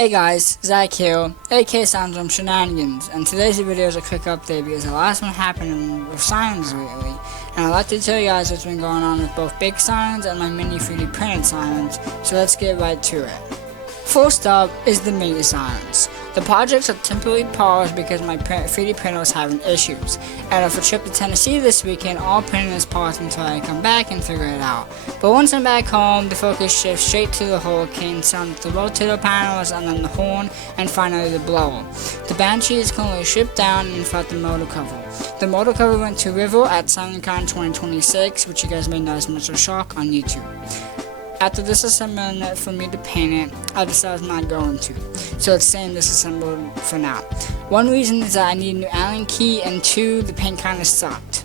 Hey guys, Zach here, aka Sounds from Shenanigans, and today's video is a quick update because the last one happened with Sirens lately, and I'd like to tell you guys what's been going on with both big Sirens and my mini 3D printed Sirens, so let's get right to it. First up is the mini Sirens. The projects are temporarily paused because my 3D printer was having issues, and with a trip to Tennessee this weekend, all printing is paused until I come back and figure it out. But once I'm back home, the focus shifts straight to the hurricane sound, the rotator panels, and then the horn, and finally the blower. The Banshee is currently shipped down and without the motor cover. The motor cover went to River at SirenCon 2026, which you guys may know as Mr. Shark on YouTube. After disassembling it for me to paint it, I decided I'm not going to, so it's staying disassembled for now. One reason is that I need a new Allen key, and two, the paint kinda sucked.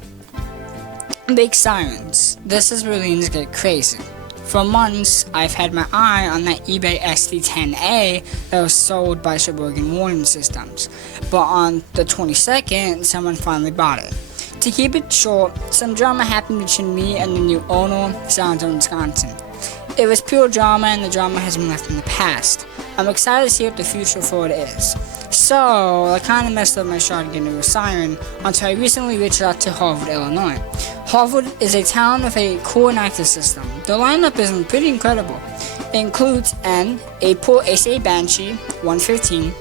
Big Sirens. This is where things get crazy. For months, I've had my eye on that eBay SD-10A that was sold by Suburban Warning Systems, but on the 22nd, someone finally bought it. To keep it short, some drama happened between me and the new owner, Sirens of Wisconsin. It was pure drama, and the drama has been left in the past. I'm excited to see what the future for it is. So, I kinda messed up my shot at getting a Siren until I recently reached out to Harvard, Illinois. Harvard is a town with a cool Inactive system. The lineup is pretty incredible. It includes an A-Port ACA Banshee 115,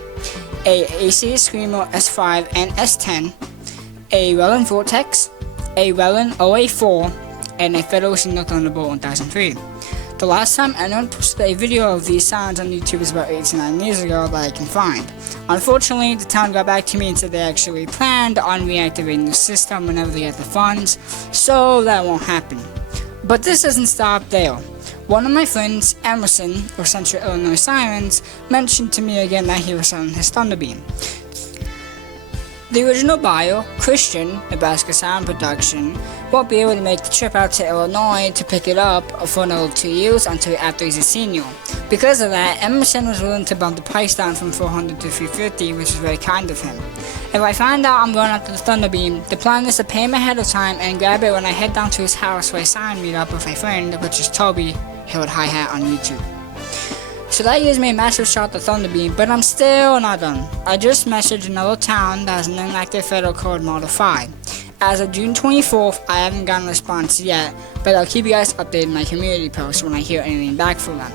a ACA Screamer S5 and S10, a Welland Vortex, a Welland OA4, and a Fedelcode Thunderbolt 1003. The last time anyone posted a video of these sounds on YouTube was about 8 to 9 years ago that I can find. Unfortunately, the town got back to me and said they actually planned on reactivating the system whenever they get the funds, so that won't happen. But this doesn't stop there. One of my friends, Emerson, of Central Illinois Sirens, mentioned to me again that he was selling his ThunderBeam. The original buyer, Christian, Nebraska Sound Production, won't be able to make the trip out to Illinois to pick it up for another 2 years until after he's a senior. Because of that, Emerson was willing to bump the price down from $400 to $350, which is very kind of him. If I find out I'm going after the ThunderBeam, the plan is to pay him ahead of time and grab it when I head down to his house where I sign meet up with a friend, which is Toby, here at Hi Hat on YouTube. So that gives me a massive shot at the ThunderBeam, but I'm still not done. I just messaged another town that has an inactive Fedelcode Model 5. As of June 24th, I haven't gotten a response yet, but I'll keep you guys updated in my community posts when I hear anything back from them.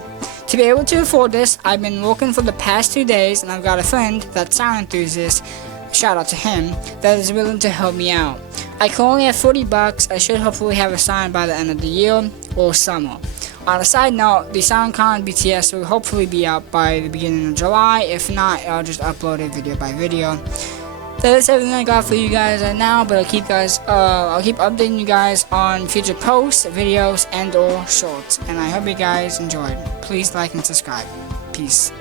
To be able to afford this, I've been working for the past 2 days, and I've got a friend that's sound enthusiast, shout out to him, that is willing to help me out. I currently have $40. I should hopefully have a sign by the end of the year or summer. On a side note, the SoundCon BTS will hopefully be out by the beginning of July. If not, I'll just upload it video by video. That's everything I got for you guys right now, but I'll keep updating you guys on future posts, videos, and/or shorts. And I hope you guys enjoyed. Please like and subscribe. Peace.